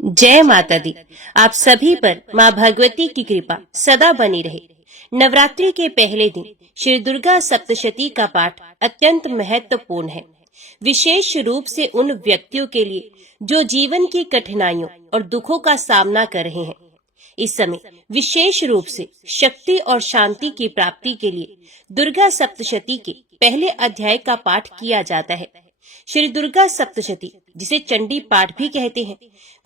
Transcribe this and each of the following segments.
जय माता दी। आप सभी पर माँ भगवती की कृपा सदा बनी रहे। नवरात्रि के पहले दिन श्री दुर्गा सप्तशती का पाठ अत्यंत महत्वपूर्ण है, विशेष रूप से उन व्यक्तियों के लिए जो जीवन की कठिनाइयों और दुखों का सामना कर रहे हैं। इस समय विशेष रूप से शक्ति और शांति की प्राप्ति के लिए दुर्गा सप्तशती के पहले अध्याय का पाठ किया जाता है। श्री दुर्गा सप्तशती, जिसे चंडी पाठ भी कहते हैं,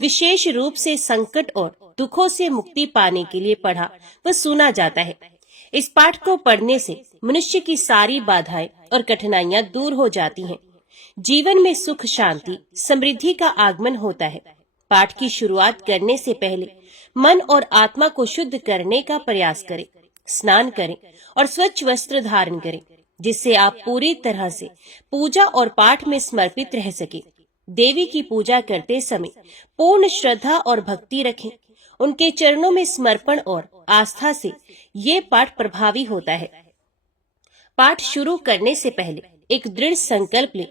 विशेष रूप से संकट और दुखों से मुक्ति पाने के लिए पढ़ा व सुना जाता है। इस पाठ को पढ़ने से मनुष्य की सारी बाधाएं और कठिनाइयां दूर हो जाती हैं। जीवन में सुख, शांति, समृद्धि का आगमन होता है। पाठ की शुरुआत करने से पहले मन और आत्मा को शुद्ध करने का प्रयास करें। स्नान करें और स्वच्छ वस्त्र धारण करें, जिससे आप पूरी तरह से पूजा और पाठ में समर्पित रह सके। देवी की पूजा करते समय पूर्ण श्रद्धा और भक्ति रखें। उनके चरणों में समर्पण और आस्था से ये पाठ प्रभावी होता है। पाठ शुरू करने से पहले एक दृढ़ संकल्प लें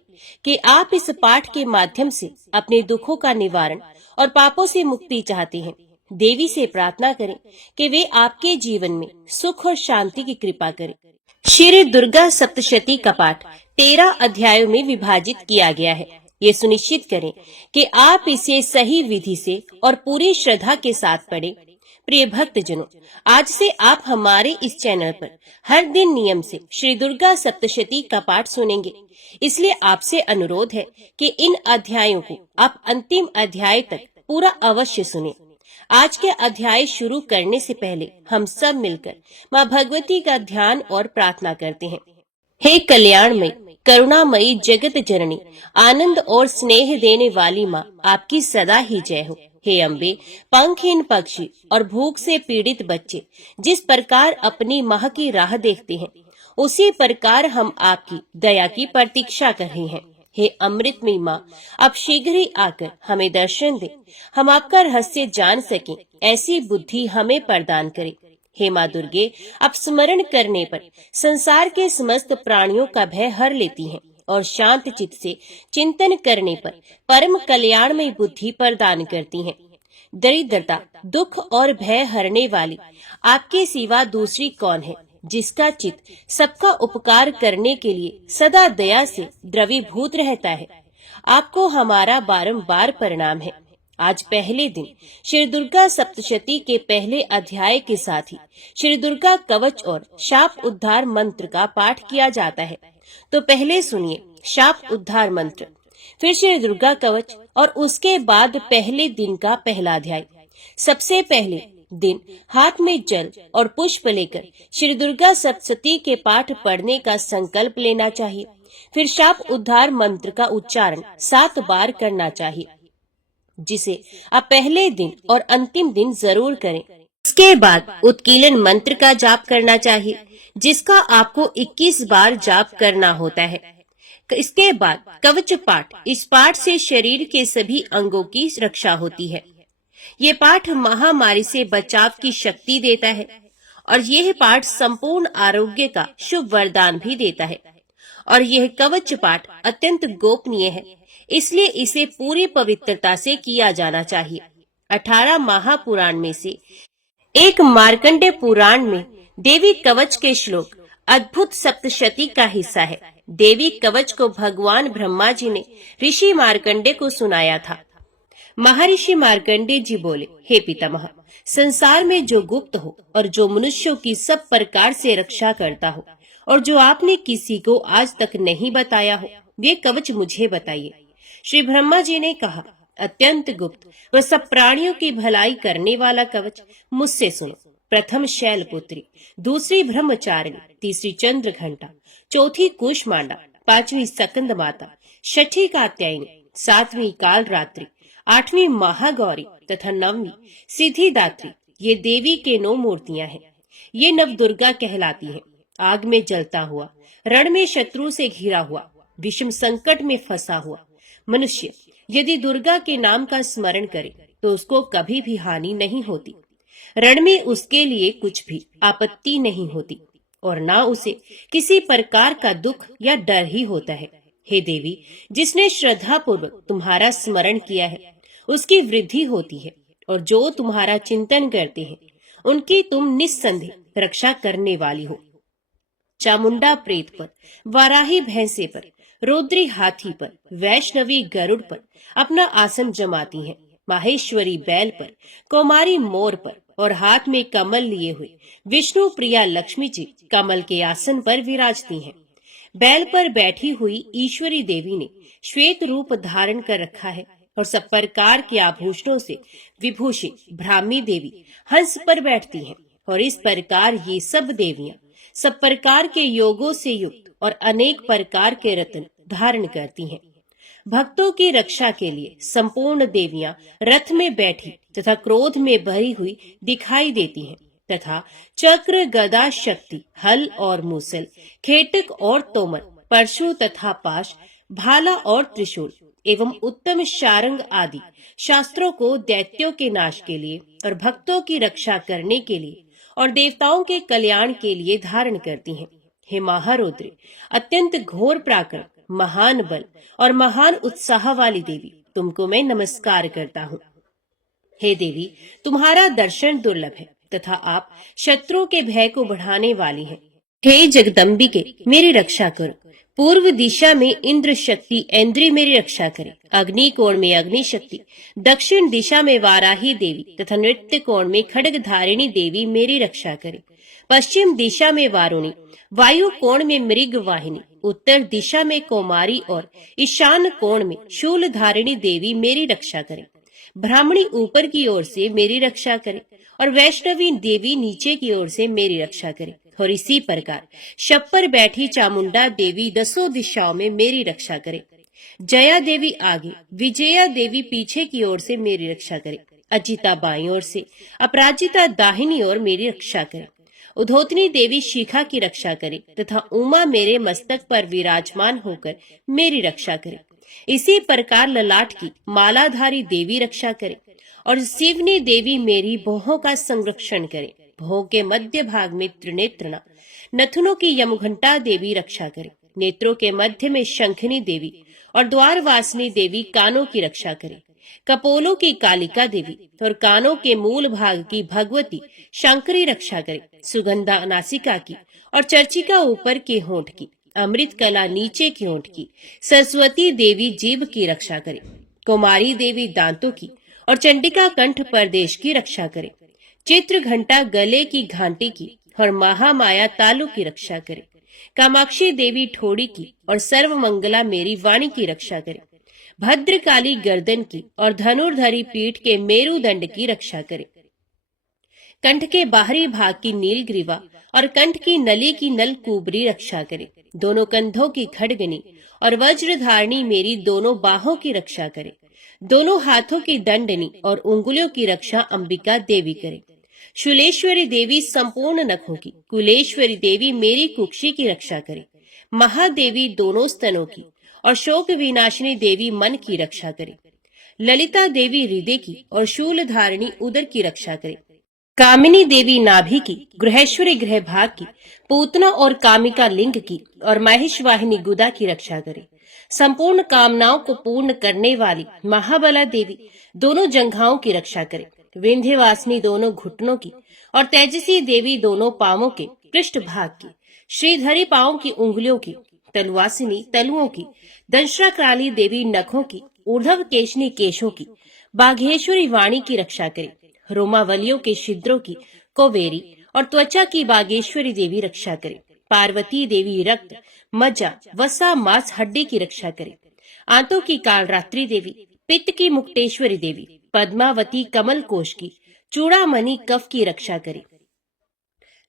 कि आप इस पाठ के माध्यम से अपने दुखों का निवारण और पापों से मुक्ति चाहते हैं। देवी से प्रार्थना करें कि वे आपके जीवन में सुख और शांति की कृपा करें। श्री दुर्गा सप्तशती का पाठ 13 अध्यायों में विभाजित किया गया है। ये सुनिश्चित करें कि आप इसे सही विधि से और पूरी श्रद्धा के साथ पढ़ें। प्रिय भक्तजनों, आज से आप हमारे इस चैनल पर हर दिन नियम से श्री दुर्गा सप्तशती का पाठ सुनेंगे। इसलिए आपसे अनुरोध है कि इन अध्यायों को आप अंतिम अध्याय तक पूरा अवश्य सुनें। आज के अध्याय शुरू करने से पहले हम सब मिलकर माँ भगवती का ध्यान और प्रार्थना करते हैं। हे कल्याणमयी, करुणामयी, जगत जननी, आनंद और स्नेह देने वाली माँ, आपकी सदा ही जय हो। हे अम्बे, पंखहीन पक्षी और भूख से पीड़ित बच्चे जिस प्रकार अपनी माँ की राह देखते हैं, उसी प्रकार हम आपकी दया की प्रतीक्षा कर रहे हैं। हे अमृतमयी माँ, आप शीघ्र ही आकर हमें दर्शन दें। हम आपका रहस्य जान सकें, ऐसी बुद्धि हमें प्रदान करें। हे माँ दुर्गे, आप स्मरण करने पर संसार के समस्त प्राणियों का भय हर लेती हैं और शांत चित्त से चिंतन करने पर परम कल्याणमयी बुद्धि प्रदान करती हैं। दरिद्रता, दुख और भय हरने वाली आपके सिवा दूसरी कौन है, जिसका चित्त सबका उपकार करने के लिए सदा दया से द्रवीभूत रहता है। आपको हमारा बारंबार प्रणाम है। आज पहले दिन श्री दुर्गा सप्तशती के पहले अध्याय के साथ ही श्री दुर्गा कवच और शाप उद्धार मंत्र का पाठ किया जाता है। तो पहले सुनिए शाप उद्धार मंत्र, फिर श्री दुर्गा कवच और उसके बाद पहले दिन का पहला अध्याय। सबसे पहले दिन हाथ में जल और पुष्प लेकर श्री दुर्गा सप्तशती के पाठ पढ़ने का संकल्प लेना चाहिए। फिर शाप उद्धार मंत्र का उच्चारण 7 बार करना चाहिए, जिसे आप पहले दिन और अंतिम दिन जरूर करें। इसके बाद उत्कीलन मंत्र का जाप करना चाहिए, जिसका आपको 21 बार जाप करना होता है। इसके बाद कवच पाठ, इस पाठ से शरीर के सभी अंगों की रक्षा होती है। ये पाठ महामारी से बचाव की शक्ति देता है और यह पाठ संपूर्ण आरोग्य का शुभ वरदान भी देता है। और यह कवच पाठ अत्यंत गोपनीय है, इसलिए इसे पूरी पवित्रता से किया जाना चाहिए। 18 महापुराण में से एक मार्कंडेय पुराण में देवी कवच के श्लोक अद्भुत सप्तशती का हिस्सा है। देवी कवच को भगवान ब्रह्मा जी ने ऋषि मार्कंडेय को सुनाया था। महर्षि मार्कंडेय जी बोले, हे पितामह, संसार में जो गुप्त हो और जो मनुष्यों की सब प्रकार से रक्षा करता हो और जो आपने किसी को आज तक नहीं बताया हो, वे कवच मुझे बताइए। श्री ब्रह्मा जी ने कहा, अत्यंत गुप्त व सब प्राणियों की भलाई करने वाला कवच मुझसे सुनो। प्रथम शैलपुत्री, दूसरी ब्रह्मचारिणी, तीसरी चंद्र घंटा, चौथी कुष्मांडा, 5वीं सकंद माता, 6ठी कात्यायनी, 7वीं काल रात्रि, 8वीं महागौरी तथा 9वीं सिद्धिदात्री। ये देवी के 9 मूर्तियां हैं। ये नव दुर्गा कहलाती हैं। आग में जलता हुआ, रण में शत्रु से घिरा हुआ, विषम संकट में फंसा हुआ मनुष्य यदि दुर्गा के नाम का स्मरण करे तो उसको कभी भी हानि नहीं होती। रण में उसके लिए कुछ भी आपत्ति नहीं होती और ना उसे किसी प्रकार का दुख या डर ही होता है। हे देवी, जिसने श्रद्धा पूर्वक तुम्हारा स्मरण किया है, उसकी वृद्धि होती है, और जो तुम्हारा चिंतन करते हैं उनकी तुम निस्संदेह रक्षा करने वाली हो। चामुंडा प्रेत पर, वाराही भैंसे पर, रुद्री हाथी पर, वैष्णवी गरुड़ पर अपना आसन जमाती हैं। माहेश्वरी बैल पर, कौमारी मोर पर और हाथ में कमल लिए हुए विष्णु प्रिया लक्ष्मी जी कमल के आसन पर विराजती हैं। बैल पर बैठी हुई ईश्वरी देवी ने श्वेत रूप धारण कर रखा है और सब प्रकार के आभूषणों से विभूषित ब्राह्मी देवी हंस पर बैठती हैं। और इस प्रकार ये सब देवियां सब प्रकार के योगों से युक्त और अनेक प्रकार के रत्न धारण करती हैं। भक्तों की रक्षा के लिए संपूर्ण देवियां रथ में बैठी तथा क्रोध में भरी हुई दिखाई देती हैं, तथा चक्र, गदा, शक्ति, हल और मूसल, खेटक और तोमर, परशु तथा पाश, भाला और त्रिशूल एवं उत्तम शारंग आदि शास्त्रों को दैत्यों के नाश के लिए और भक्तों की रक्षा करने के लिए और देवताओं के कल्याण के लिए धारण करती हैं। हे महारुद्र, अत्यंत घोर पराक्रम, महान बल और महान उत्साह वाली देवी, तुमको मैं नमस्कार करता हूँ। हे देवी, तुम्हारा दर्शन दुर्लभ है तथा आप शत्रुओं के भय को बढ़ाने वाली हैं। हे जगदम्बिके, मेरी रक्षा करो। पूर्व दिशा में इंद्र शक्ति ऐन्द्री मेरी रक्षा करे। अग्नि कोण में अग्नि शक्ति, दक्षिण दिशा में वाराही देवी तथा नृत्य कोण में खड्ग धारिणी देवी मेरी रक्षा करे। पश्चिम दिशा में वारुणी, वायु कोण में मृग वाहिनी, उत्तर दिशा में कौमारी और ईशान कोण में शूल धारिणी देवी मेरी रक्षा करे। ब्राह्मणी ऊपर की ओर से मेरी रक्षा करे और वैष्णवी देवी नीचे की ओर से मेरी रक्षा करे। और इसी प्रकार शव पर बैठी चामुंडा देवी दसों दिशाओं में मेरी रक्षा करे। जया देवी आगे, विजया देवी पीछे की ओर से मेरी रक्षा करे। अजिता बाईं ओर से, अपराजिता दाहिनी ओर मेरी रक्षा करे। उधोतनी देवी शिखा की रक्षा करे तथा उमा मेरे मस्तक पर विराजमान होकर मेरी रक्षा करे। इसी प्रकार ललाट की मालाधारी देवी रक्षा करे और शिवनी देवी मेरी भौहों का संरक्षण करे। भौं के मध्य भाग में त्रिनेत्रणा, नथुनों की यमघंटा देवी रक्षा करे। नेत्रों के मध्य में शंखनी देवी और द्वारवासिनी देवी कानों की रक्षा करे। कपोलों की कालिका देवी और कानों के मूल भाग की भगवती शंकरी रक्षा करे। सुगंधा नासिका की और चर्चिका ऊपर के होंठ की, अमृत कला नीचे के होंठ की, सरस्वती देवी जीभ की रक्षा करे। कुमारी देवी दांतों की और चंडिका कंठ प्रदेश की रक्षा करे। चित्र घंटा गले की घंटी की और महामाया तालु की रक्षा करे। कामाक्षी देवी ठोड़ी की और सर्वमंगला मेरी वाणी की रक्षा करे। भद्रकाली गर्दन की और धनुर्धरी पीठ के मेरुदंड की रक्षा करे। कंठ के बाहरी भाग की नीलग्रीवा और कंठ की नली की नलकूबरी रक्षा करे। दोनों कंधों की खड्गनी और वज्रधारणी मेरी दोनों बाहों की रक्षा करे। दोनों हाथों की दंडनी और उंगलियों की रक्षा अंबिका देवी करे। शूलेश्वरी देवी संपूर्ण नखों की, कुलेश्वरी देवी मेरी कुक्षी की रक्षा करे। महादेवी दोनों स्तनों की और शोक विनाशिनी देवी मन की रक्षा करे। ललिता देवी हृदय की और शूल धारिणी उदर की रक्षा करे। कामिनी देवी नाभि की, गृहेश्वरी गृह भाग की, पूतना और कामिका लिंग की और महेशवाहिनी गुदा की रक्षा करे। संपूर्ण कामनाओं को पूर्ण करने वाली महाबला देवी दोनों जंघाओं की रक्षा करे। विंध्यवासिनी दोनों घुटनों की और तेजसी देवी दोनों पांवों के पृष्ठ भाग की, श्रीधरी पांवों की उंगलियों की, तलवासिनी तलुओं की, दंश्राकाली देवी नखों की, ऊर्ध्व केशनी केशों की, बाघेश्वरी वाणी की रक्षा करे। रोमावलियों के छिद्रों की, कोवेरी और त्वचा की बागेश्वरी देवी रक्षा करे। पार्वती देवी रक्त, मज्जा, वसा, मांस, हड्डी की रक्षा करे। आंतों की कालरात्रि देवी, पित्त की मुक्तेश्वरी देवी, पद्मावती कमल कोश की, चूड़ामणि कफ की रक्षा करे।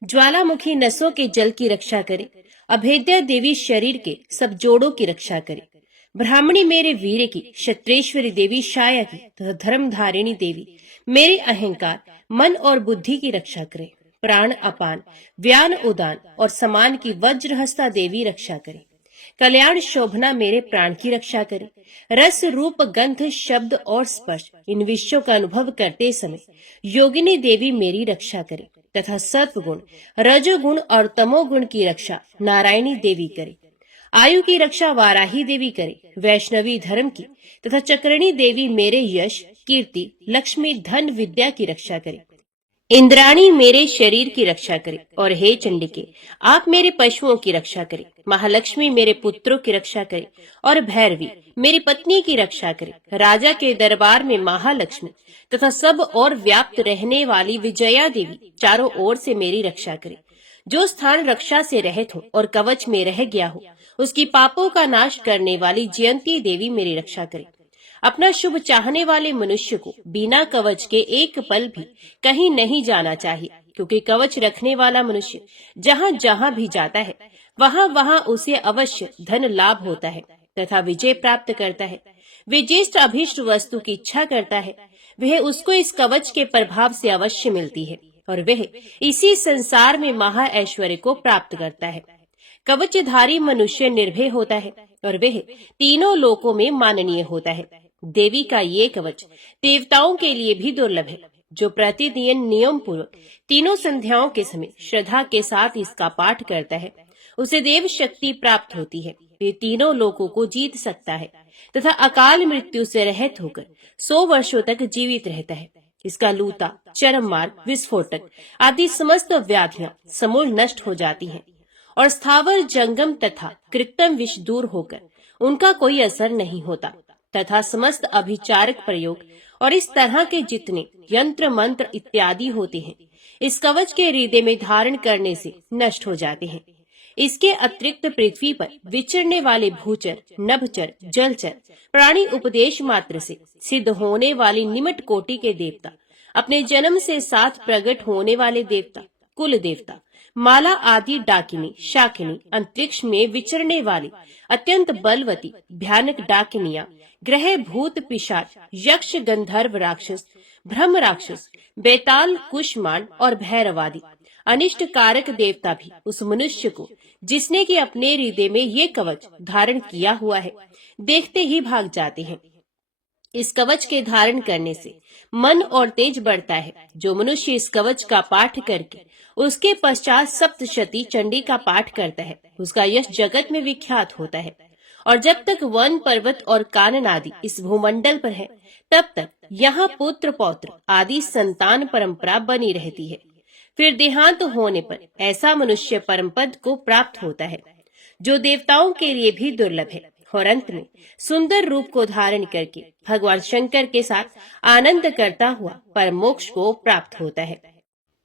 ज्वालामुखी नसों के जल की रक्षा करे। अभेद्या देवी शरीर के सब जोड़ों की रक्षा करे। ब्राह्मणी मेरे वीर की, क्षत्रेश्वरी देवी शाया की तथा धर्मधारिणी देवी मेरे अहंकार, मन और बुद्धि की रक्षा करे। प्राण अपान, व्यान उदान और समान की वज्रहस्ता देवी रक्षा करे। कल्याण शोभना मेरे प्राण की रक्षा करे। रस, रूप, गंध, शब्द और स्पर्श इन विषयों का अनुभव करते समय योगिनी देवी मेरी रक्षा करे तथा सत्वगुण, रजोगुण और तमोगुण की रक्षा नारायणी देवी करे। आयु की रक्षा वाराही देवी करे, वैष्णवी धर्म की तथा चक्रणी देवी मेरे यश, कीर्ति, लक्ष्मी, धन, विद्या की रक्षा करे। इंद्राणी मेरे शरीर की रक्षा करे, और हे चंडिके आप मेरे पशुओं की रक्षा करे। महालक्ष्मी मेरे पुत्रों की रक्षा करे, और भैरवी मेरी पत्नी की रक्षा करे। राजा के दरबार में महालक्ष्मी तथा सब और व्याप्त रहने वाली विजया देवी चारों ओर से मेरी रक्षा करे। जो स्थान रक्षा से रहित हो और कवच में रह गया हो, उसकी पापों का नाश करने वाली जयंती देवी मेरी रक्षा करे। अपना शुभ चाहने वाले मनुष्य को बिना कवच के एक पल भी कहीं नहीं जाना चाहिए, क्योंकि कवच रखने वाला मनुष्य जहाँ जहाँ भी जाता है वहाँ वहाँ उसे अवश्य धन लाभ होता है तथा विजय प्राप्त करता है। वे जिस अभीष्ट वस्तु की इच्छा करता है वह उसको इस कवच के प्रभाव से अवश्य मिलती है, और वह इसी संसार में महा ऐश्वर्य को प्राप्त करता है। कवचधारी मनुष्य निर्भय होता है और वह तीनों लोकों में माननीय होता है। देवी का ये कवच देवताओं के लिए भी दुर्लभ है। जो प्रतिदिन नियम पूर्वक तीनों संध्याओं के समय श्रद्धा के साथ इसका पाठ करता है उसे देव शक्ति प्राप्त होती है। वे तीनों लोकों को जीत सकता है तथा अकाल मृत्यु से रहित होकर 100 वर्षों तक जीवित रहता है। इसका लूता, चरम मार्ग, विस्फोटक आदि समस्त व्याधियां समूल नष्ट हो जाती हैं और स्थावर, जंगम तथा कृत्रिम विष दूर होकर उनका कोई असर नहीं होता तथा समस्त अभिचारक प्रयोग और इस तरह के जितने यंत्र मंत्र इत्यादि होते हैं इस कवच के हृदय में धारण करने से नष्ट हो जाते हैं। इसके अतिरिक्त पृथ्वी पर विचरने वाले भूचर, नभचर, जलचर प्राणी उपदेश मात्र से सिद्ध होने वाली निमट कोटि के देवता, अपने जन्म से साथ प्रकट होने वाले देवता, कुल देवता, माला आदि डाकिनी, शाकिनी, अंतरिक्ष में विचरने वाली अत्यंत बलवती भयानक डाकिनियां, ग्रह, भूत, पिशाच, यक्ष, गंधर्व, राक्षस, ब्रह्म राक्षस, बेताल, कुष्मांड और भैरवादी अनिष्ट कारक देवता भी उस मनुष्य को जिसने कि अपने हृदय में ये कवच धारण किया हुआ है देखते ही भाग जाते हैं। इस कवच के धारण करने से मन और तेज बढ़ता है। जो मनुष्य इस कवच का पाठ करके उसके पश्चात सप्तशती चंडी का पाठ करता है उसका यश जगत में विख्यात होता है। और जब तक वन, पर्वत और कानन आदि इस भूमंडल पर है तब तक यहाँ पुत्र, पौत्र आदि संतान परंपरा बनी रहती है। फिर देहांत होने पर ऐसा मनुष्य परम पद को प्राप्त होता है जो देवताओं के लिए भी दुर्लभ है, और अंत में सुंदर रूप को धारण करके भगवान शंकर के साथ आनंद करता हुआ परम मोक्ष को प्राप्त होता है।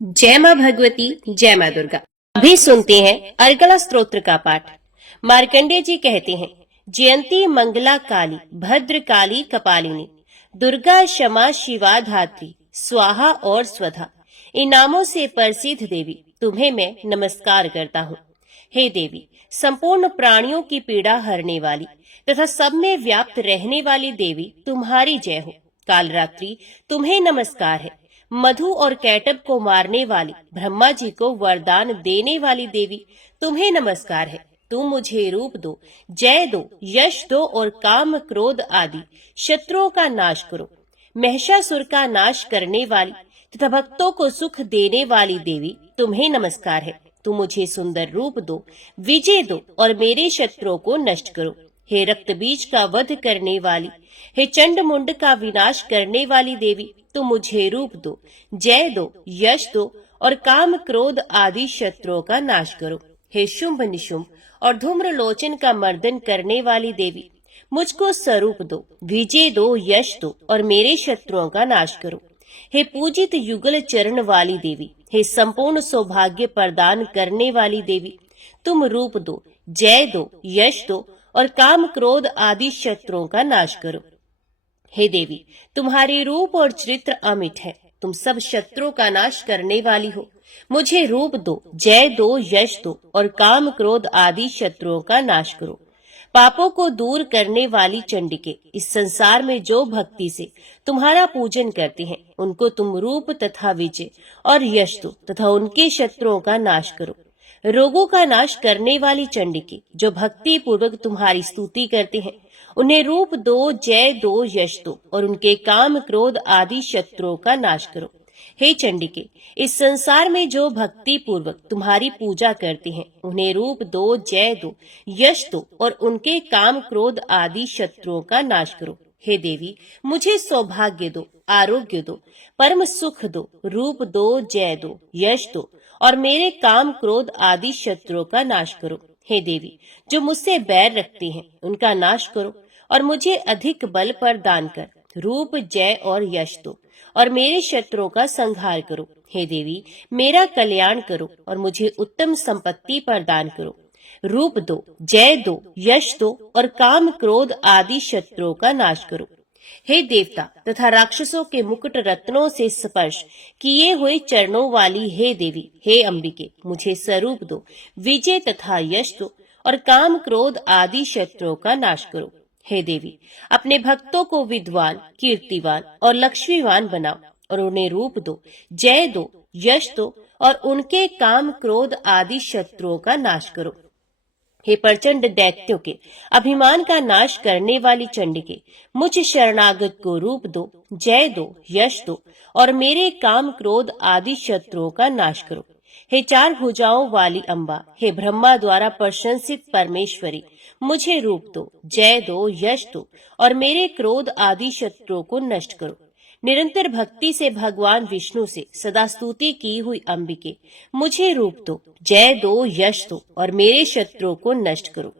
जय माँ भगवती, जय माँ दुर्गा। अभी सुनते हैं अर्गला स्तोत्र का पाठ। मार्कंडेय जी कहते हैं, जयंती मंगला काली, भद्र काली कपालिनी, दुर्गा क्षमा शिवा धात्री, स्वाहा और स्वधा, इन नामों से प्रसिद्ध देवी तुम्हें मैं नमस्कार करता हूँ। हे देवी, संपूर्ण प्राणियों की पीड़ा हरने वाली तथा सब में व्याप्त रहने वाली देवी तुम्हारी जय हो। काल रात्रि तुम्हें नमस्कार है। मधु और कैटब को मारने वाली, ब्रह्मा जी को वरदान देने वाली देवी तुम्हें नमस्कार है। तुम मुझे रूप दो, जय दो, यश दो और काम, क्रोध आदि शत्रुओं का नाश करो। महिषासुर का नाश करने वाली तथा भक्तों को सुख देने वाली देवी तुम्हें नमस्कार है। तुम मुझे सुंदर रूप दो, विजय दो और मेरे शत्रुओं को नष्ट करो। हे रक्त बीज का वध करने वाली, हे चंड मुंड का विनाश करने वाली देवी तुम मुझे रूप दो, जय दो, यश दो और काम, क्रोध आदि शत्रुओं का नाश करो। हे शुंभ, निशुंभ और धूम्र लोचन का मर्दन करने वाली देवी मुझको स्वरूप दो, विजय दो, यश दो और मेरे शत्रुओं का नाश करो। हे पूजित युगल चरण वाली देवी, हे संपूर्ण सौभाग्य प्रदान करने वाली देवी तुम रूप दो, जय दो, यश दो और काम, क्रोध आदि शत्रुओं का नाश करो। हे देवी, तुम्हारे रूप और चरित्र अमिट है। तुम सब शत्रुओं का नाश करने वाली हो। मुझे रूप दो, जय दो, यश दो और काम, क्रोध आदि शत्रुओं का नाश करो। पापों को दूर करने वाली चंडिके, इस संसार में जो भक्ति से तुम्हारा पूजन करते हैं उनको तुम रूप तथा विजय और यश दो तथा उनके शत्रुओं का नाश करो। रोगों का नाश करने वाली चंडिके, जो भक्ति पूर्वक तुम्हारी स्तुति करते हैं उन्हें रूप दो, जय दो, यश दो और उनके काम, क्रोध आदि शत्रुओं का नाश करो। हे चंडिके, इस संसार में जो भक्ति पूर्वक तुम्हारी पूजा करते हैं उन्हें रूप दो, जय दो, यश दो और उनके काम क्रोध आदि शत्रुओं का नाश करो। हे देवी, मुझे सौभाग्य दो, आरोग्य दो, परम सुख दो, रूप दो, जय दो, यश दो और मेरे काम क्रोध आदि शत्रुओं का नाश करो। हे देवी, जो मुझसे बैर रखते हैं उनका नाश करो और मुझे अधिक बल प्रदान कर रूप, जय और यश दो और मेरे शत्रुओं का संहार करो। हे देवी, मेरा कल्याण करो और मुझे उत्तम संपत्ति प्रदान करो। रूप दो, जय दो, यश दो और काम क्रोध आदि शत्रुओं का नाश करो। हे देवता तथा राक्षसों के मुकुट रत्नों से स्पर्श किए हुए चरणों वाली हे देवी, हे अंबिके, मुझे स्वरूप दो, विजय तथा यश दो और काम क्रोध आदि शत्रुओं का नाश करो। हे देवी, अपने भक्तों को विद्वान, कीर्तिवान और लक्ष्मीवान बनाओ और उन्हें रूप दो, जय दो, यश दो और उनके काम क्रोध आदि शत्रुओं का नाश करो। हे प्रचंड दैत्यों के अभिमान का नाश करने वाली चंडिके, मुझ शरणागत को रूप दो, जय दो, यश दो और मेरे काम क्रोध आदि शत्रुओं का नाश करो। हे चार भुजाओं वाली अम्बा, हे ब्रह्मा द्वारा प्रशंसित परमेश्वरी, मुझे रूप दो, जय दो, यश दो और मेरे क्रोध आदि शत्रुओं को नष्ट करो। निरंतर भक्ति से भगवान विष्णु से सदा स्तुति की हुई अंबिके, मुझे रूप दो, जय दो, यश दो और मेरे शत्रुओं को नष्ट करो।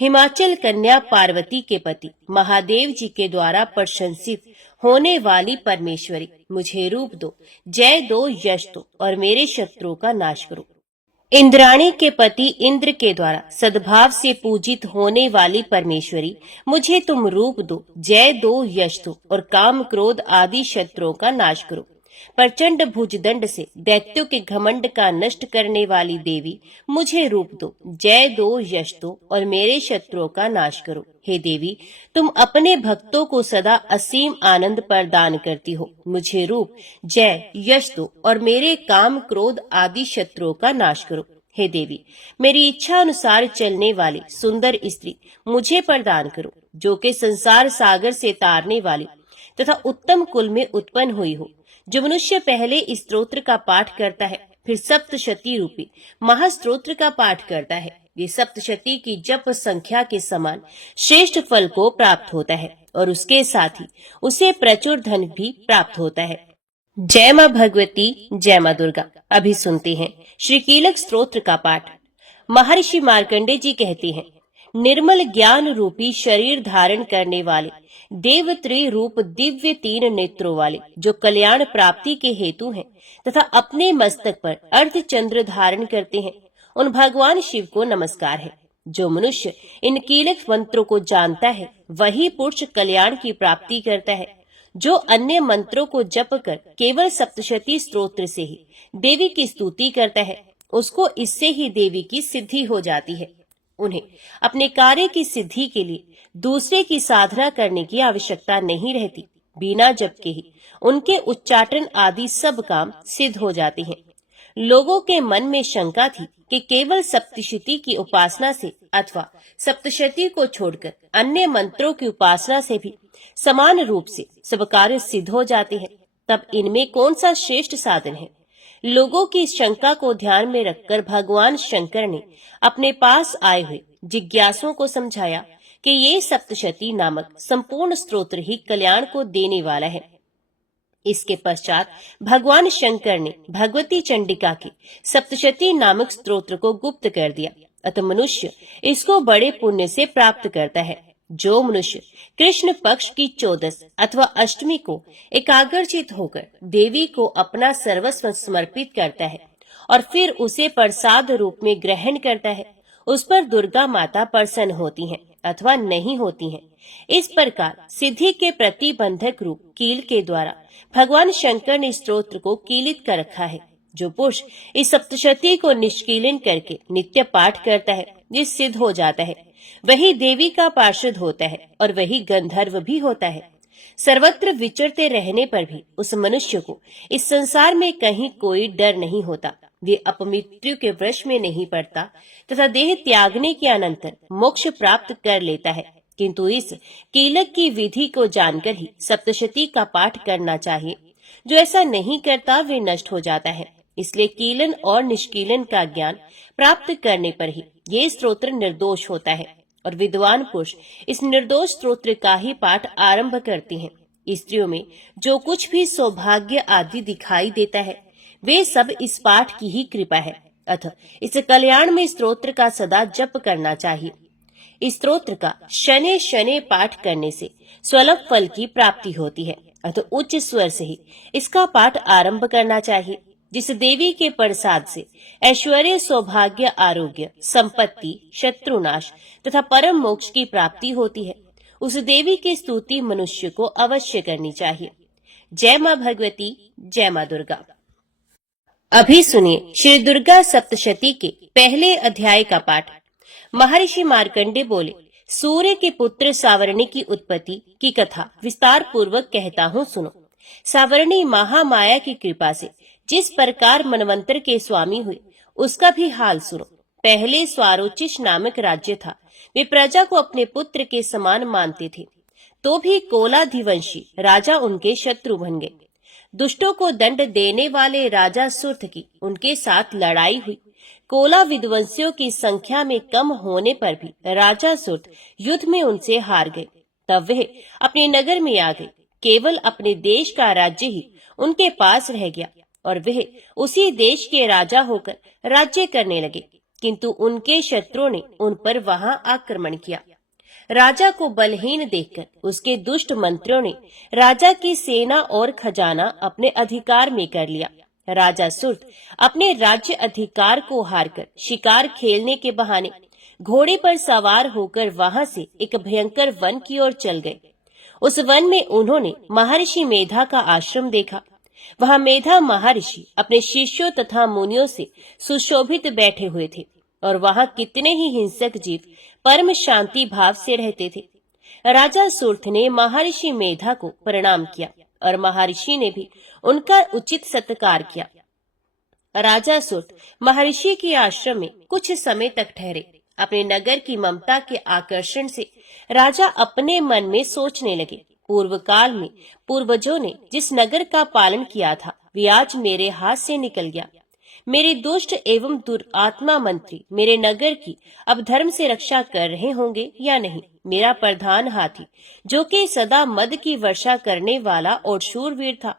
हिमाचल कन्या पार्वती के पति महादेव जी के द्वारा प्रशंसित होने वाली परमेश्वरी, मुझे रूप दो, जय दो, यश दो और मेरे शत्रुओं का नाश करो। इंद्राणी के पति इंद्र के द्वारा सद्भाव से पूजित होने वाली परमेश्वरी, मुझे तुम रूप दो, जय दो, यश दो और काम क्रोध आदि शत्रुओं का नाश करो। प्रचंड भुजदंड से दैत्यों के घमंड का नष्ट करने वाली देवी, मुझे रूप दो, जय दो, यश दो और मेरे शत्रुओं का नाश करो। हे देवी, तुम अपने भक्तों को सदा असीम आनंद प्रदान करती हो, मुझे रूप, जय, यश दो और मेरे काम क्रोध आदि शत्रुओं का नाश करो। हे देवी, मेरी इच्छा अनुसार चलने वाली सुंदर स्त्री मुझे प्रदान करो, जो कि संसार सागर से तारने वाली तथा उत्तम कुल में उत्पन्न हुई हो। जो मनुष्य पहले इस स्तोत्र का पाठ करता है, फिर सप्तशती रूपी महास्तोत्र का पाठ करता है, ये सप्तशती की जप संख्या के समान श्रेष्ठ फल को प्राप्त होता है और उसके साथ ही उसे प्रचुर धन भी प्राप्त होता है। जय मां भगवती, जय मां दुर्गा। अभी सुनते हैं श्री कीलक स्तोत्र का पाठ। महर्षि मार्कंडे जी कहते हैं, निर्मल ज्ञान रूपी शरीर धारण करने वाले, देवत्री रूप दिव्य तीन नेत्रों वाले, जो कल्याण प्राप्ति के हेतु हैं तथा अपने मस्तक पर अर्ध चंद्र धारण करते हैं, उन भगवान शिव को नमस्कार है। जो मनुष्य इन कीलक मंत्रों को जानता है, वही पुरुष कल्याण की प्राप्ति करता है। जो अन्य मंत्रों को जप कर केवल सप्तशती स्तोत्र से ही देवी की स्तुति करता है, उसको इससे ही देवी की सिद्धि हो जाती है। उन्हें अपने कार्य की सिद्धि के लिए दूसरे की साधना करने की आवश्यकता नहीं रहती। बिना जप के ही उनके उच्चाटन आदि सब काम सिद्ध हो जाते हैं। लोगों के मन में शंका थी कि केवल सप्तशती की उपासना से अथवा सप्तशती को छोड़कर अन्य मंत्रों की उपासना से भी समान रूप से सब कार्य सिद्ध हो जाते हैं। तब इनमें कौन सा श्रेष्ठ साधन है? लोगों की इस शंका को ध्यान में रखकर भगवान शंकर ने अपने पास आए हुए जिज्ञासुओं को समझाया कि ये सप्तशती नामक संपूर्ण स्तोत्र ही कल्याण को देने वाला है। इसके पश्चात भगवान शंकर ने भगवती चंडिका के सप्तशती नामक स्तोत्र को गुप्त कर दिया। अतः मनुष्य इसको बड़े पुण्य से प्राप्त करता है। जो मनुष्य कृष्ण पक्ष की 14 अथवा अष्टमी को एकाग्रचित होकर देवी को अपना सर्वस्व समर्पित करता है और फिर उसे प्रसाद रूप में ग्रहण करता है, उस पर दुर्गा माता प्रसन्न होती हैं अथवा नहीं होती हैं। इस प्रकार सिद्धि के प्रतिबंधक रूप कील के द्वारा भगवान शंकर ने स्तोत्र को कीलित कर रखा है। जो पुरुष इस सप्तशती को निष्कीलन करके नित्य पाठ करता है, जिस सिद्ध हो जाता है, वही देवी का पार्षद होता है और वही गंधर्व भी होता है। सर्वत्र विचरते रहने पर भी उस मनुष्य को इस संसार में कहीं कोई डर नहीं होता। वे अपमृत्यु के वश में नहीं पड़ता तथा देह त्यागने के अनंतर मोक्ष प्राप्त कर लेता है। किंतु इस कीलक की विधि को जानकर ही सप्तशती का पाठ करना चाहिए जो ऐसा नहीं करता वे नष्ट हो जाता है। इसलिए कीलन और निष्कीलन का ज्ञान प्राप्त करने पर ही ये स्तोत्र निर्दोष होता है और विद्वान पुरुष इस निर्दोष स्तोत्र का ही पाठ आरंभ करते हैं। स्त्रियों में जो कुछ भी सौभाग्य आदि दिखाई देता है वे सब इस पाठ की ही कृपा है। अतः इस कल्याण में स्तोत्र का सदा जप करना चाहिए। इस स्तोत्र का शनि शनि पाठ करने से स्वल्प फल की प्राप्ति होती है। अतः उच्च स्वर से ही इसका पाठ आरंभ करना चाहिए। जिस देवी के प्रसाद से ऐश्वर्य, सौभाग्य, आरोग्य, संपत्ति, शत्रुनाश तथा परम मोक्ष की प्राप्ति होती है, उस देवी की स्तुति मनुष्य को अवश्य करनी चाहिए। जय मां भगवती, जय मां दुर्गा। अभी सुनिए श्री दुर्गा सप्तशती के पहले अध्याय का पाठ। महर्षि मार्कंडे बोले, सूर्य के पुत्र सावर्णी की उत्पत्ति की कथा विस्तार पूर्वक कहता हूँ, सुनो। सावर्णी महामाया की कृपा से जिस प्रकार मनवंतर के स्वामी हुए उसका भी हाल सुनो। पहले स्वारोचिष नामक राज्य था। वे प्रजा को अपने पुत्र के समान मानते थे, तो भी कोलाधिवंशी राजा उनके शत्रु बन गए। दुष्टों को दंड देने वाले राजा सुर्थ की उनके साथ लड़ाई हुई। कोला विध्वंसियों की संख्या में कम होने पर भी राजा सुर्थ युद्ध में उनसे हार गए। तब वह अपने नगर में आ गए। केवल अपने देश का राज्य ही उनके पास रह गया और वह उसी देश के राजा होकर राज्य करने लगे। किंतु उनके शत्रुओं ने उन पर वहां आक्रमण किया। राजा को बलहीन देखकर उसके दुष्ट मंत्रियों ने राजा की सेना और खजाना अपने अधिकार में कर लिया। राजा सुर्थ अपने राज्य अधिकार को हारकर शिकार खेलने के बहाने घोड़े पर सवार होकर वहां से एक भयंकर वन की ओर चल गए। उस वन में उन्होंने महर्षि मेधा का आश्रम देखा। वहां मेधा महर्षि अपने शिष्यों तथा मुनियों से सुशोभित बैठे हुए थे और वहां कितने ही हिंसक जीव परम शांति भाव से रहते थे। राजा सुर्थ ने महर्षि मेधा को प्रणाम किया और महर्षि ने भी उनका उचित सत्कार किया। राजा सुर्थ महर्षि के आश्रम में कुछ समय तक ठहरे। अपने नगर की ममता के आकर्षण से राजा अपने मन में सोचने लगे, पूर्व काल में पूर्वजों ने जिस नगर का पालन किया था वे आज मेरे हाथ से निकल गया। मेरे दुष्ट एवं दुरात्मा मंत्री मेरे नगर की अब धर्म से रक्षा कर रहे होंगे या नहीं। मेरा प्रधान हाथी जो कि सदा मद की वर्षा करने वाला और शूरवीर था,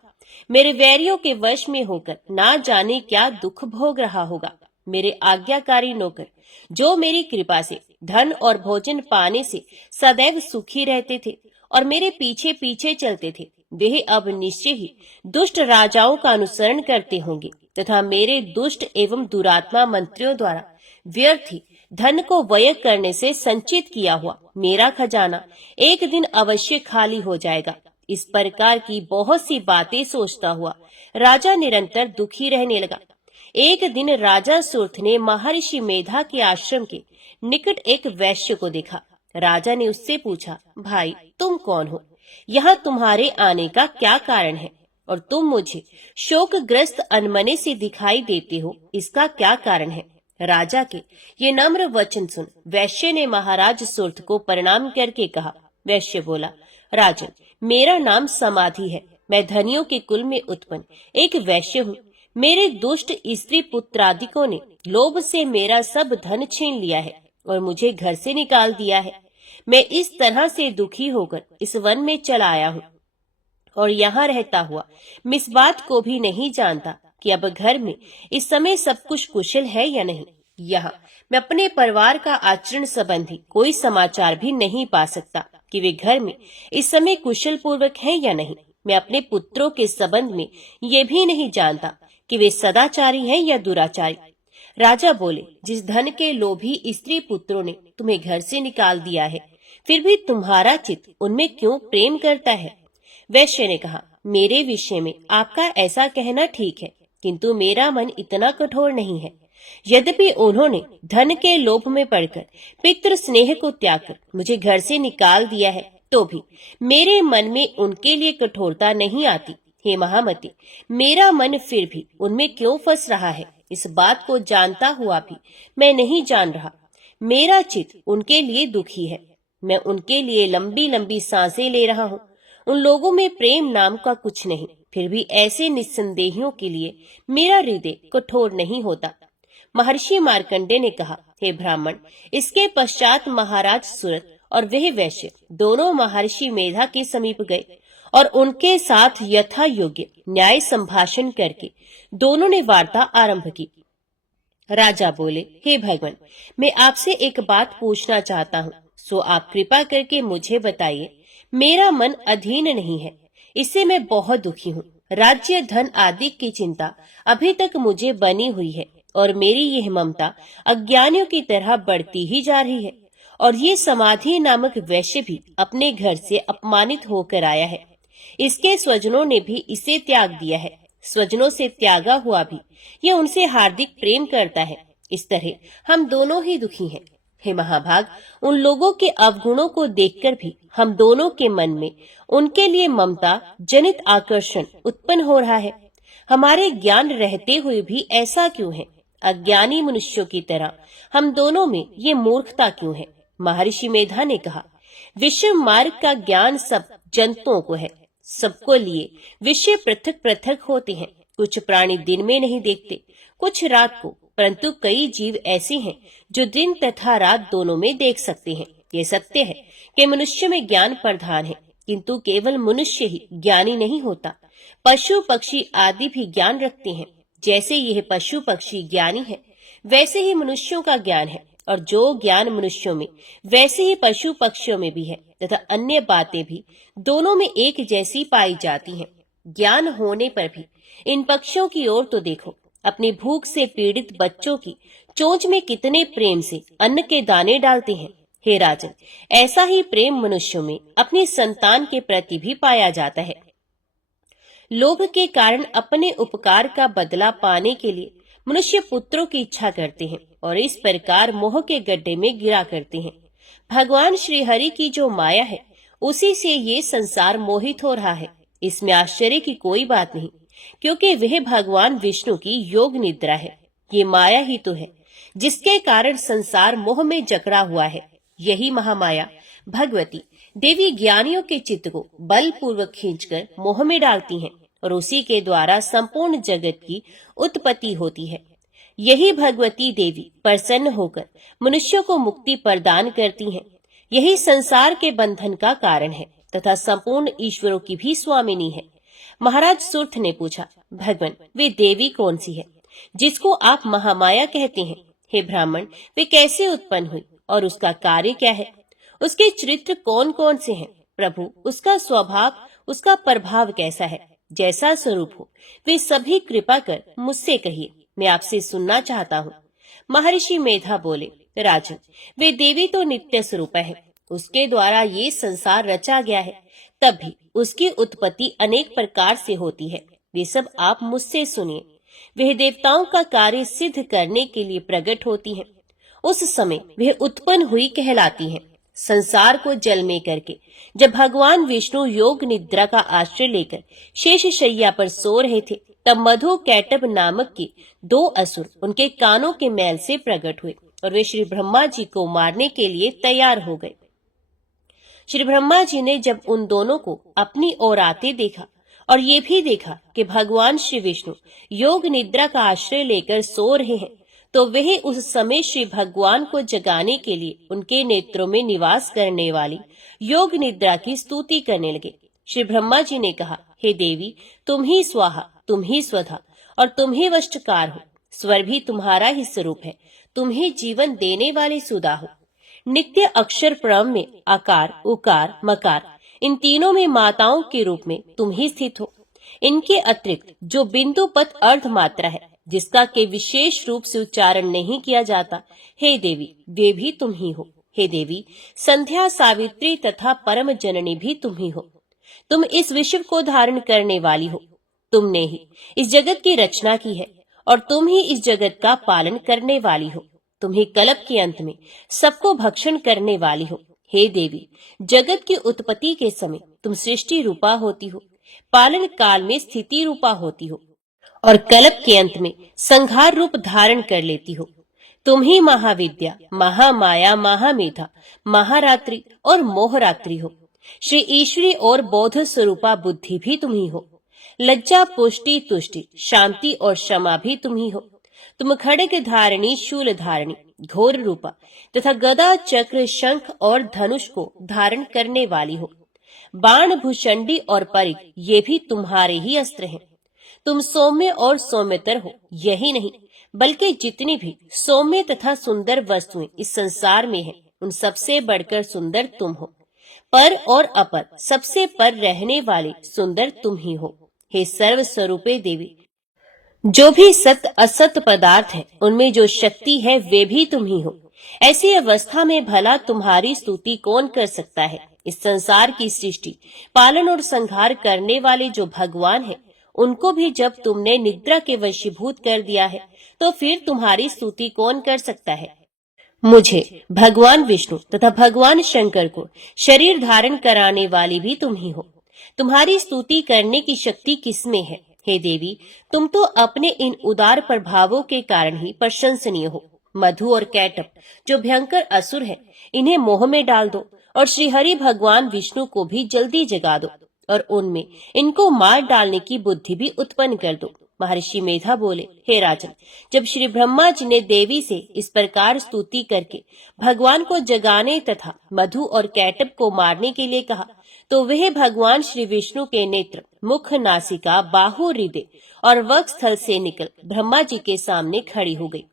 मेरे वैरियों के वश में होकर ना जाने क्या दुख भोग रहा होगा। मेरे आज्ञाकारी नौकर जो मेरी कृपा से धन और भोजन पाने से सदैव सुखी रहते थे और मेरे पीछे पीछे चलते थे, वे अब निश्चय ही दुष्ट राजाओं का अनुसरण करते होंगे तथा मेरे दुष्ट एवं दुरात्मा मंत्रियों द्वारा व्यर्थ ही धन को व्यय करने से संचित किया हुआ मेरा खजाना एक दिन अवश्य खाली हो जाएगा। इस प्रकार की बहुत सी बातें सोचता हुआ राजा निरंतर दुखी रहने लगा। एक दिन राजा सुर्थ ने महर्षि मेधा के आश्रम के निकट एक वैश्य को देखा। राजा ने उससे पूछा, भाई तुम कौन हो? यहाँ तुम्हारे आने का क्या कारण है? और तुम मुझे शोकग्रस्त अनमने से दिखाई देते हो, इसका क्या कारण है? राजा के ये नम्र वचन सुन वैश्य ने महाराज सुर्थ को प्रणाम करके कहा। वैश्य बोला, राजन, मेरा नाम समाधि है। मैं धनियों के कुल में उत्पन्न एक वैश्य हूँ। मेरे दुष्ट स्त्री पुत्रादिकों ने लोभ से मेरा सब धन छीन लिया है और मुझे घर से निकाल दिया है। मैं इस तरह से दुखी होकर इस वन में चला आया हूँ और यहाँ रहता हुआ मैं इस बात को भी नहीं जानता कि अब घर में इस समय सब कुछ कुशल है या नहीं। यहाँ मैं अपने परिवार का आचरण संबंधी कोई समाचार भी नहीं पा सकता कि वे घर में इस समय कुशल पूर्वक है या नहीं। मैं अपने पुत्रों के संबंध में ये भी नहीं जानता कि वे सदाचारी हैं या दुराचारी। राजा बोले, जिस धन के लोभी स्त्री पुत्रों ने तुम्हें घर से निकाल दिया है, फिर भी तुम्हारा चित्त उनमें क्यों प्रेम करता है? वैश्य ने कहा, मेरे विषय में आपका ऐसा कहना ठीक है, किंतु मेरा मन इतना कठोर नहीं है। यद्यपि उन्होंने धन के लोभ में पड़कर पितृ स्नेह को त्याग कर मुझे घर से निकाल दिया है, तो भी मेरे मन में उनके लिए कठोरता नहीं आती। हे महामती, मेरा मन फिर भी उनमें क्यों फंस रहा है, इस बात को जानता हुआ भी मैं नहीं जान रहा। मेरा चित्त उनके लिए दुखी है। मैं उनके लिए लंबी लंबी सांसें ले रहा हूँ। उन लोगों में प्रेम नाम का कुछ नहीं, फिर भी ऐसे निस्संदेहियों के लिए मेरा हृदय कठोर नहीं होता। महर्षि मार्कंडे ने कहा, हे ब्राह्मण, इसके पश्चात महाराज सुरत और वह वैश्य दोनों महर्षि मेधा के समीप गए और उनके साथ यथा योग्य न्याय संभाषण करके दोनों ने वार्ता आरंभ की। राजा बोले, हे भगवान, मैं आपसे एक बात पूछना चाहता हूँ, सो आप कृपा करके मुझे बताइए। मेरा मन अधीन नहीं है, इससे मैं बहुत दुखी हूँ। राज्य धन आदि की चिंता अभी तक मुझे बनी हुई है और मेरी यह ममता अज्ञानियों की तरह बढ़ती ही जा रही है। और ये समाधि नामक वैश्य भी अपने घर से अपमानित होकर आया है। इसके स्वजनों ने भी इसे त्याग दिया है। स्वजनों से त्यागा हुआ भी यह उनसे हार्दिक प्रेम करता है। इस तरह हम दोनों ही दुखी हैं। हे महाभाग, उन लोगों के अवगुणों को देखकर भी हम दोनों के मन में उनके लिए ममता जनित आकर्षण उत्पन्न हो रहा है। हमारे ज्ञान रहते हुए भी ऐसा क्यों है? अज्ञानी मनुष्यों की तरह हम दोनों में ये मूर्खता क्यों है? महर्षि मेधा ने कहा, विश्व मार्ग का ज्ञान सब जंतुओं को है। सबको लिए विषय पृथक पृथक होते हैं। कुछ प्राणी दिन में नहीं देखते, कुछ रात को, परंतु कई जीव ऐसे हैं जो दिन तथा रात दोनों में देख सकते हैं। ये सत्य है कि मनुष्य में ज्ञान प्रधान है, किंतु केवल मनुष्य ही ज्ञानी नहीं होता। पशु पक्षी आदि भी ज्ञान रखते हैं। जैसे यह पशु पक्षी ज्ञानी है, वैसे ही मनुष्यों का ज्ञान है, और जो ज्ञान मनुष्यों में वैसे ही पशु पक्षियों में भी है, तथा अन्य बातें भी दोनों में एक जैसी पाई जाती हैं। ज्ञान होने पर भी इन पक्षियों की ओर तो देखो। अपनी भूख से पीड़ित बच्चों की चोंच में कितने प्रेम से अन्न के दाने डालते हैं। हे राजन, ऐसा ही प्रेम मनुष्यों में अपनी संतान के प्रति भी पाया जाता है। लोभ के कारण अपने उपकार का बदला पाने के लिए मनुष्य पुत्रों की इच्छा करते हैं और इस प्रकार मोह के गड्ढे में गिरा करते हैं। भगवान श्री हरि की जो माया है, उसी से ये संसार मोहित हो रहा है। इसमें आश्चर्य की कोई बात नहीं, क्योंकि वह भगवान विष्णु की योग निद्रा है। ये माया ही तो है जिसके कारण संसार मोह में जकड़ा हुआ है। यही महामाया भगवती देवी ज्ञानियों के चित्त को बलपूर्वक खींचकर मोह में डालती हैं और उसी के द्वारा संपूर्ण जगत की उत्पत्ति होती है। यही भगवती देवी प्रसन्न होकर मनुष्यों को मुक्ति प्रदान करती हैं। यही संसार के बंधन का कारण है तथा संपूर्ण ईश्वरों की भी स्वामिनी है। महाराज सुर्थ ने पूछा, भगवान, वे देवी कौन सी है जिसको आप महामाया कहते हैं? हे ब्राह्मण, वे कैसे उत्पन्न हुई और उसका कार्य क्या है? उसके चरित्र कौन कौन से हैं? प्रभु, उसका स्वभाव, उसका प्रभाव कैसा है? जैसा स्वरूप हो वे सभी कृपा कर मुझसे कहिए, मैं आपसे सुनना चाहता हूँ। महर्षि मेधा बोले, राजन, वे देवी तो नित्य स्वरूप है। उसके द्वारा ये संसार रचा गया है, तब भी उसकी उत्पत्ति अनेक प्रकार से होती है। वे सब आप मुझसे सुनिए। वह देवताओं का कार्य सिद्ध करने के लिए प्रकट होती हैं। उस समय वह उत्पन्न हुई कहलाती हैं। संसार को जल में करके जब भगवान विष्णु योग निद्रा का आश्रय लेकर शेष शैया पर सो रहे थे, तब मधु कैटभ नामक के 2 असुर उनके कानों के मैल से प्रकट हुए और वे श्री ब्रह्मा जी को मारने के लिए तैयार हो गए। श्री ब्रह्मा जी ने जब उन दोनों को अपनी ओर आते देखा और ये भी देखा कि भगवान श्री विष्णु योग निद्रा का आश्रय लेकर सो रहे हैं, तो वह उस समय श्री भगवान को जगाने के लिए उनके नेत्रों में निवास करने वाली योग निद्रा की स्तुति करने लगे। श्री ब्रह्मा जी ने कहा, हे देवी, तुम ही स्वाहा, तुम ही स्वधा और तुम ही वष्टकार हो। स्वर भी तुम्हारा ही स्वरूप है। तुम ही जीवन देने वाले सुधा हो। नित्य अक्षर परम में आकार, उकार, मकार, इन तीनों में माताओं के रूप में तुम ही स्थित हो। इनके अतिरिक्त जो बिंदु पद अर्ध मात्रा है, जिसका के विशेष रूप से उच्चारण नहीं किया जाता, हे देवी, वे भी तुम ही हो। हे देवी, संध्या, सावित्री तथा परम जननी भी तुम ही हो। तुम इस विश्व को धारण करने वाली हो। तुमने ही इस जगत की रचना की है और तुम ही इस जगत का पालन करने वाली हो। तुम ही कल्प के अंत में सबको भक्षण करने वाली हो। हे देवी, जगत की उत्पत्ति के समय तुम सृष्टि रूपा होती हो, पालन काल में स्थिति रूपा होती हो और कल्प के अंत में संहार रूप धारण कर लेती हो। तुम ही महाविद्या, महामाया, महामेधा, महारात्रि और मोहरात्रि हो। श्री ईश्वरी और बोध स्वरूपा बुद्धि भी तुम ही हो। लज्जा, पुष्टि, तुष्टि, शांति और क्षमा भी तुम ही हो। तुम खड्ग धारिणी, शूल धारिणी, घोर रूपा तथा गदा, चक्र, शंख और धनुष को धारण करने वाली हो। बाण, भूषंडी और परिघ ये भी तुम्हारे ही अस्त्र हैं। तुम सौम्य और सौम्यतर हो। यही नहीं बल्कि जितनी भी सौम्य तथा सुंदर वस्तुएं इस संसार में हैं, उन सबसे बढ़कर सुंदर तुम हो। पर और अपर सबसे पर रहने वाले सुंदर तुम ही हो। हे सर्व स्वरूपे देवी, जो भी सत्य असत्य पदार्थ है उनमें जो शक्ति है वे भी तुम ही हो। ऐसी अवस्था में भला तुम्हारी स्तुति कौन कर सकता है। इस संसार की सृष्टि, पालन और संहार करने वाले जो भगवान हैं, उनको भी जब तुमने निद्रा के वशीभूत कर दिया है, तो फिर तुम्हारी स्तुति कौन कर सकता है। मुझे, भगवान विष्णु तथा भगवान शंकर को शरीर धारण कराने वाली भी तुम ही हो। तुम्हारी स्तुति करने की शक्ति किसमें है। हे देवी, तुम तो अपने इन उदार प्रभावों के कारण ही प्रशंसनीय हो। मधु और कैटभ जो भयंकर असुर है, इन्हें मोह में डाल दो और श्री हरि भगवान विष्णु को भी जल्दी जगा दो और उनमें इनको मार डालने की बुद्धि भी उत्पन्न कर दो। महर्षि मेधा बोले, हे राजन, जब श्री ब्रह्मा जी ने देवी से इस प्रकार स्तुति करके भगवान को जगाने तथा मधु और कैटभ को मारने के लिए कहा, तो वह भगवान श्री विष्णु के नेत्र, मुख, नासिका, बाहु, हृदय और वक्ष स्थल से निकल ब्रह्मा जी के सामने खड़ी हो गई।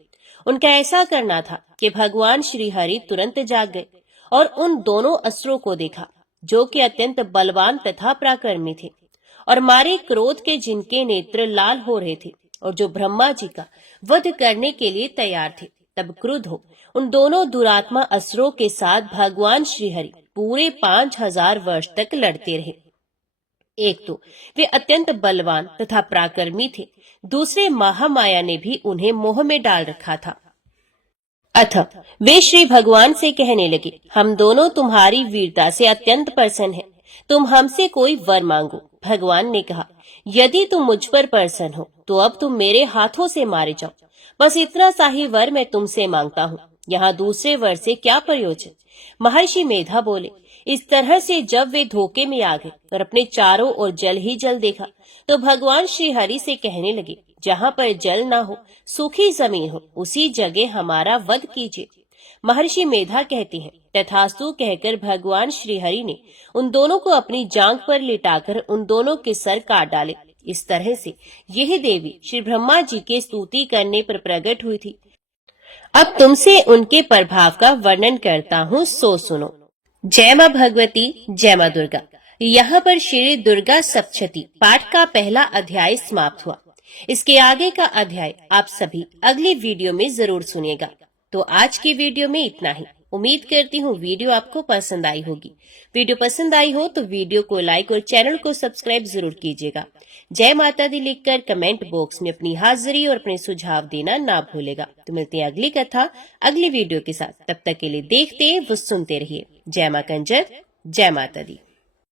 उनका ऐसा करना था कि भगवान श्री हरि तुरंत जाग गए और उन दोनों असुरों को देखा, जो कि अत्यंत बलवान तथा पराक्रमी थे और मारे क्रोध के जिनके नेत्र लाल हो रहे थे और जो ब्रह्मा जी का वध करने के लिए तैयार थे। तब क्रुद्ध हो उन दोनों दुरात्मा असुरों के साथ भगवान श्री हरि पूरे 5000 वर्ष तक लड़ते रहे। एक तो वे अत्यंत बलवान तथा पराक्रमी थे, दूसरे महामाया ने भी उन्हें मोह में डाल रखा था। अतः वे श्री भगवान से कहने लगे, हम दोनों तुम्हारी वीरता से अत्यंत प्रसन्न हैं, तुम हमसे कोई वर मांगो। भगवान ने कहा, यदि तुम मुझ पर प्रसन्न हो तो अब तुम मेरे हाथों से मारे जाओ। बस इतना सा ही वर मैं तुमसे मांगता हूँ, यहाँ दूसरे वर से क्या प्रयोजन। महर्षि मेधा बोले, इस तरह से जब वे धोखे में आ गए और अपने चारों ओर जल ही जल देखा, तो भगवान श्री हरि से कहने लगे, जहाँ पर जल ना हो, सूखी जमीन हो, उसी जगह हमारा वध कीजिए। महर्षि मेधा कहते हैं, तथास्तु कहकर भगवान श्री हरि ने उन दोनों को अपनी जांघ पर लिटाकर उन दोनों के सर काट डाले। इस तरह से यही देवी श्री ब्रह्मा जी के स्तुति करने पर प्रकट हुई थी। अब तुमसे उनके प्रभाव का वर्णन करता हूँ, सो सुनो। जय माँ भगवती, जय माँ दुर्गा। यहाँ पर श्री दुर्गा सप्तशती पाठ का पहला अध्याय समाप्त हुआ। इसके आगे का अध्याय आप सभी अगली वीडियो में जरूर सुनिएगा। तो आज की वीडियो में इतना ही। उम्मीद करती हूँ वीडियो आपको पसंद आई होगी। वीडियो पसंद आई हो तो वीडियो को लाइक और चैनल को सब्सक्राइब जरूर कीजिएगा। जय माता दी लिखकर कमेंट बॉक्स में अपनी हाजिरी और अपने सुझाव देना ना भूलेगा। तो मिलते हैं अगली कथा अगली वीडियो के साथ। तब तक के लिए देखते व सुनते रहिए। जय मां कंजर, जय माता दी।